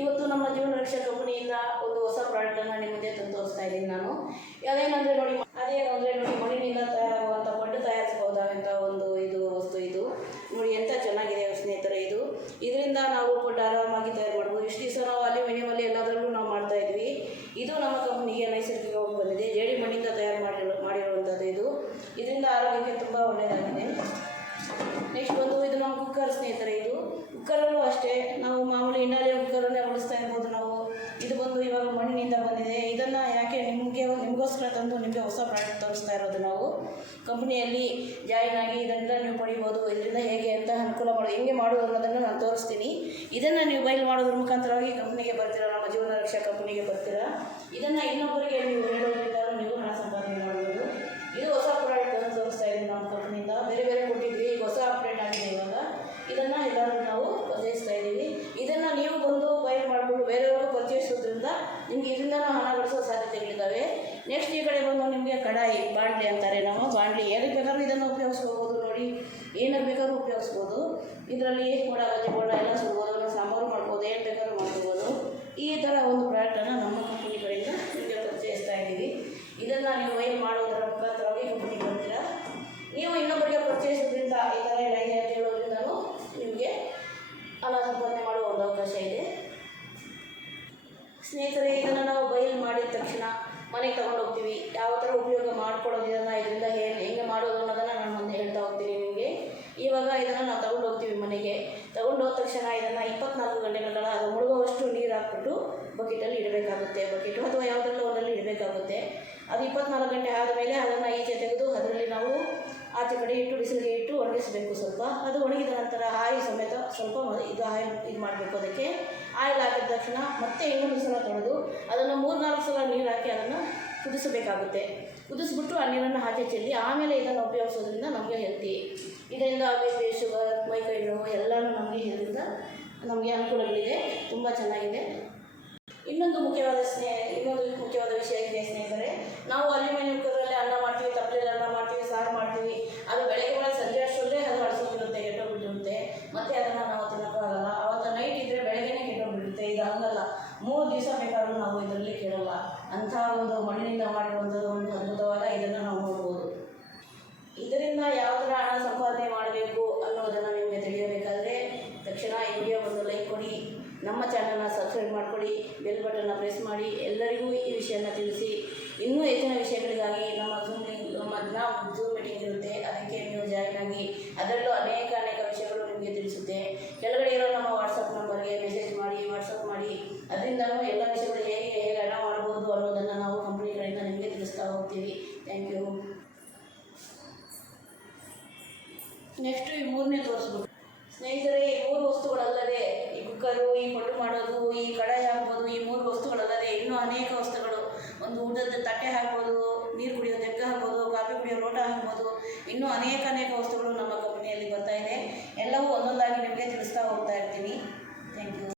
ಇವತ್ತು ನಮ್ಮ ಜೀವನ ರಕ್ಷಾ ಕಂಪನಿಯಿಂದ ಒಂದು ಹೊಸ ಪ್ರಾಡಕ್ಟನ್ನು ನಿಮ್ಮ ಮುಂದೆ ತಂದು ತೋರಿಸ್ತಾ ಇದ್ದೀನಿ ನಾನು. ಅದೇನಂದ್ರೆ ನೋಡಿ ಅದೇನಂದ್ರೆ ನೋಡಿ, ಮಣ್ಣಿನಿಂದ ತಯಾರಾಗುವಂತ ಮಣ್ಣು ತಯಾರಿಸಬಹುದಾದಂಥ ಒಂದು ಇದು ವಸ್ತು ಇದು. ನೋಡಿ, ಎಂತ ಚೆನ್ನಾಗಿದೆ ಸ್ನೇಹಿತರೆ ಇದು. ಇದರಿಂದ ನಾವು ಫುಡ್ ಆರಾಮಾಗಿ ತಯಾರು ಮಾಡ್ಬೋದು. ಇಷ್ಟು ದಿವಸ ನಾವು ಅಲ್ಯೂಮಿನಿಯಮಲ್ಲಿ ಎಲ್ಲದರಲ್ಲೂ ನಾವು ಮಾಡ್ತಾ ಇದ್ವಿ. ಇದು ನಮ್ಮ ಕಂಪ್ನಿಗೆ ನೈಸರ್ಗಿಕವಾಗಿ ಬಂದಿದೆ. ಜೇಡಿ ಮಣ್ಣಿಂದ ತಯಾರು ಮಾಡಿ ಮಾಡಿರುವಂಥದ್ದು ಇದು. ಇದರಿಂದ ಆರೋಗ್ಯಕ್ಕೆ ತುಂಬ ಒಳ್ಳೆಯದಾಗಿದೆ ನೆಕ್ಸ್ಟ್ ಬಂದು ಇದು ನಮ್ಮ ಕುಕ್ಕರ್ ಸ್ನೇಹಿತರೆ ಕುಕ್ಕರಲ್ಲೂ ಅಷ್ಟೇ, ನಾವು ಮಾಮೂಲಿ ಇಂಡಾಲಿಯಂ ಕುಕ್ಕರನ್ನೇ ಬಳಸ್ತಾ ಇರ್ಬೋದು ನಾವು. ಇದು ಬಂದು ಇವಾಗ ಮಣ್ಣಿನಿಂದ ಬಂದಿದೆ. ಇದನ್ನು ಯಾಕೆ ನಿಮಗೆ, ನಿಮಗೋಸ್ಕರ ತಂದು ನಿಮಗೆ ಹೊಸ ಪ್ರಾಡಕ್ಟ್ ತೋರಿಸ್ತಾ ಇರೋದು ನಾವು? ಕಂಪ್ನಿಯಲ್ಲಿ ಜಾಯಿನ್ ಆಗಿ ಇದನ್ನೆಲ್ಲ ನೀವು ಪಡಿಬೋದು. ಇದರಿಂದ ಹೇಗೆ ಅಂತ ಅನುಕೂಲ ಮಾಡೋದು ಹೆಂಗೆ ಮಾಡೋದು ಅನ್ನೋದನ್ನು ನಾನು ತೋರಿಸ್ತೀನಿ. ಇದನ್ನು ನೀವು ಬೈಲ್ ಮಾಡೋದ್ರ ಮುಖಾಂತರವಾಗಿ ಕಂಪ್ನಿಗೆ ಬರ್ತೀರ? ನಮ್ಮ ಜೀವನ ರಕ್ಷಾ ಕಂಪ್ನಿಗೆ ಬರ್ತೀರಾ? ಇದನ್ನು ಇನ್ನೊಬ್ಬರಿಗೆ ನೀವು ಹೇಳೋದ್ರಿಂದ ನೀವು ಹಣ ಸಂಪಾದನೆ ಮಾಡ್ಬೋದು ಪರಿಚಯಿಸೋದ್ರಿಂದ ನಿಮ್ಗೆ ಇದರಿಂದ ಹಣ ಗಳಿಸೋ ಸಾಧ್ಯತೆಗಳಿದ್ದಾವೆ. ನೆಕ್ಸ್ಟ್ ಈ ಕಡೆ ಬಂದು ನಿಮಗೆ ಕಡಾಯಿ, ಬಾಂಡ್ಲಿ ಅಂತಾರೆ ನಾವು ಬಾಂಡ್ಲಿ. ಏನಕ್ಕೆ ಬೇಕಾದ್ರೂ ಇದನ್ನು ಉಪಯೋಗಿಸ್ಕೋಬೋದು ನೋಡಿ. ಏನಕ್ಕೆ ಬೇಕಾದ್ರೂ ಉಪಯೋಗಿಸ್ಬೋದು. ಇದರಲ್ಲಿ ಕೂಡ ಬೋಡ ಎಲ್ಲ ಸುಡ್ಬೋದು ಸಾಂಬಾರು ಮಾಡ್ಬೋದು, ಏನು ಬೇಕಾದ್ರೂ ಮಾಡ್ಕೋಬೋದು ಈ ಥರ ಒಂದು ಪ್ರಾಡಕ್ಟನ್ನು ನಮ್ಮ ಕಂಪನಿ ಸ್ನೇಹಿತರೆ, ಇದನ್ನು ನಾವು ಬಯಲು ಮಾಡಿದ ತಕ್ಷಣ ಮನೆಗೆ ತಗೊಂಡು ಹೋಗ್ತೀವಿ. ಯಾವ ಥರ ಉಪಯೋಗ ಮಾಡ್ಕೊಳ್ಳೋದು ಇದನ್ನು, ಇದರಿಂದ ಏನು, ಹೆಂಗೆ ಮಾಡೋದು ಅನ್ನೋದನ್ನು ನಾನು ಮುಂದೆ ಹೇಳ್ತಾ ಹೋಗ್ತೀನಿ ನಿಮಗೆ. ಇವಾಗ ಇದನ್ನು ನಾವು ತಗೊಂಡು ಹೋಗ್ತೀವಿ ಮನೆಗೆ. ತಗೊಂಡು ಹೋದ ತಕ್ಷಣ ಇದನ್ನು ಇಪ್ಪತ್ನಾಲ್ಕು ಗಂಟೆಗಳ ಅದು ಮುಳುಗುವಷ್ಟು ನೀರು ಹಾಕ್ಬಿಟ್ಟು ಬಕೆಟಲ್ಲಿ ಇಡಬೇಕಾಗುತ್ತೆ. ಬಕೆಟು ಅಥವಾ ಯಾವುದರಲ್ಲೂ ಒಂದರಲ್ಲಿ ಇಡಬೇಕಾಗುತ್ತೆ. ಅದು ಇಪ್ಪತ್ನಾಲ್ಕು ಗಂಟೆ ಆದಮೇಲೆ ಅದನ್ನು ಈಚೆ ತೆಗೆದು ಆಚೆ ಕಡೆ ಇಟ್ಟು, ಬಿಸಿಲಿಗೆ ಇಟ್ಟು ಒಣಗಿಸಬೇಕು ಸ್ವಲ್ಪ. ಅದು ಒಣಗಿದ ನಂತರ ಹಾಯಿ ಸಮೇತ ಸ್ವಲ್ಪ ಇದು ಆಯಿಲ್ ಇದು ಮಾಡಬೇಕು ಅದಕ್ಕೆ. ಆಯಿಲ್ ಹಾಕಿದ ತಕ್ಷಣ ಮತ್ತೆ ಇನ್ನೊಂದು ಸಲ ತೊಳೆದು ಅದನ್ನು ಮೂರು ನಾಲ್ಕು ಸಲ ನೀರು ಹಾಕಿ ಅದನ್ನು ಕುದಿಸಬೇಕಾಗುತ್ತೆ. ಕುದಿಸ್ಬಿಟ್ಟು ಆ ನೀರನ್ನು ಆಚೆ ಚೆಲ್ಲಿ ಆಮೇಲೆ ಇದನ್ನು ಉಪಯೋಗಿಸೋದ್ರಿಂದ ನಮಗೆ ಹೆಲ್ತಿ ಇದರಿಂದ ಪಿ ಶುಗರ್ ಮೈಕೈ ನೋವು ಎಲ್ಲನೂ ನಮಗೆ ಇದರಿಂದ ನಮಗೆ ಅನುಕೂಲಗಳಿದೆ. ತುಂಬ ಚೆನ್ನಾಗಿದೆ. ಇನ್ನೊಂದು ಮುಖ್ಯವಾದ ಸ್ನೇಹ, ಇನ್ನೊಂದು ಮುಖ್ಯವಾದ ವಿಷಯ ಇದೆ ಸ್ನೇಹಿತರೆ. ನಾವು ಅಲ್ಯೂಮಿನಿಯಂ ಕುಕ್ಕರಲ್ಲಿ ಅನ್ನ ಮಾಡ್ತೀವಿ ತಪ್ಪಲೆಯಲ್ಲಿ ಅನ್ನ ಮಾಡ್ತೀವಿ, ಸಾರು ಮಾಡ್ತೀವಿ. ಅದು ಬೆಳಗ್ಗೆ ಮೇಲೆ ಸಂಜೆ ಅಷ್ಟರಲ್ಲೇ ಅದು ಅಳಿಸೋಗಿರುತ್ತೆ ಕೆಟ್ಟೋಗ್ಬಿಟ್ಟಿರುತ್ತೆ. ಮತ್ತೆ ಅದನ್ನು ನಾವು ತಿನ್ನೋಕ್ಕಾಗಲ್ಲ ಅವತ್ತು ನೈಟ್ ಇದ್ದರೆ ಬೆಳಗ್ಗೆನೇ ಕೆಟ್ಟೋಗ್ಬಿಡುತ್ತೆ ಇದು ಹಂಗಲ್ಲ. ಮೂರು ದಿವಸ ಬೇಕಾದರೂ ನಾವು ಇದರಲ್ಲಿ ಕೇಳಲ್ಲ ಅಂತಹ ಒಂದು ಮಣ್ಣಿನಿಂದ ಮಾಡಿರುವಂಥದ್ದು, ಒಂದು ಅದ್ಭುತವಾದ ಇದನ್ನು ನಾವು ನೋಡ್ಬೋದು. ಇದರಿಂದ ಯಾವ ಥರ ಹಣ ಸಂಪಾದನೆ ಮಾಡಬೇಕು ಅನ್ನೋದನ್ನು ನಿಮಗೆ ತಿಳಿಯಬೇಕಾದ್ರೆ ತಕ್ಷಣ ಈ ವಿಡಿಯೋ ಒಂದು ಲೈಕ್ ಕೊಡಿ. ನಮ್ಮ ಚಾನಲ್ನ ಸಬ್ಸ್ಕ್ರೈಬ್ ಮಾಡಿಕೊಡಿ ಬೆಲ್ ಬಟನ್ನ ಪ್ರೆಸ್ ಮಾಡಿ, ಎಲ್ಲರಿಗೂ ಈ ವಿಷಯನ ತಿಳಿಸಿ. ಇನ್ನೂ ಹೆಚ್ಚಿನ ವಿಷಯಗಳಿಗಾಗಿ ನಮ್ಮ ಝೂಮ್ ನಮ್ಮ ಝೂಮ್ ಮೀಟಿಂಗ್ ಇರುತ್ತೆ. ಅದಕ್ಕೆ ನೀವು ಜಾಯ್ನ್ ಆಗಿ, ಅದರಲ್ಲೂ ಅನೇಕ ಅನೇಕ ವಿಷಯಗಳು ನಿಮಗೆ ತಿಳಿಸುತ್ತೆ. ಕೆಳಗಡೆ ಇರೋ ನಮ್ಮ ವಾಟ್ಸಪ್ ನಂಬರ್ಗೆ ಮೆಸೇಜ್ ಮಾಡಿ ವಾಟ್ಸಪ್ ಮಾಡಿ. ಅದರಿಂದಲೂ ಎಲ್ಲ ವಿಷಯಗಳು ಹೇಗೆ ಹೇಗೆ ಹಣ ಮಾಡ್ಬೋದು ಅನ್ನೋದನ್ನು ನಾವು ಕಂಪ್ನಿಗಳಿಂದ ನಿಮಗೆ ತಿಳಿಸ್ತಾ ಹೋಗ್ತೀವಿ. ಥ್ಯಾಂಕ್ ಯು ನೆಕ್ಸ್ಟ್ ಈ ಮೂರನೇ ತೋರಿಸ್ಬೇಕು. ಸ್ನೇಹಿತರೆ, ಈ ಮೂರು ವಸ್ತುಗಳಲ್ಲದೆ ಈ ಕುಕ್ಕರು ಈ ಪಟ್ಟು ಮಾಡೋದು, ಈ ಕಡಾಯಿ ಹಾಕ್ಬೋದು, ಈ ಮೂರು ವಸ್ತುಗಳಲ್ಲದೆ ಇನ್ನೂ ಅನೇಕ ವಸ್ತುಗಳು. ಒಂದು ಊಟದ ತಟ್ಟೆ ಹಾಕ್ಬೋದು, ನೀರು ಕುಡಿಯೋ ತೆಗ್ಗ ಹಾಕ್ಬೋದು, ಕಾಫಿ ಕುಡಿಯೋ ಲೋಟ ಹಾಕ್ಬೋದು. ಇನ್ನೂ ಅನೇಕ ಅನೇಕ ವಸ್ತುಗಳು ನಮ್ಮ ಕಂಪ್ನಿಯಲ್ಲಿ ಬರ್ತಾ ಇದೆ. ಎಲ್ಲವೂ ಒಂದೊಂದಾಗಿ ನಿಮಗೆ ತಿಳಿಸ್ತಾ ಹೋಗ್ತಾ ಇರ್ತೀನಿ. Thank you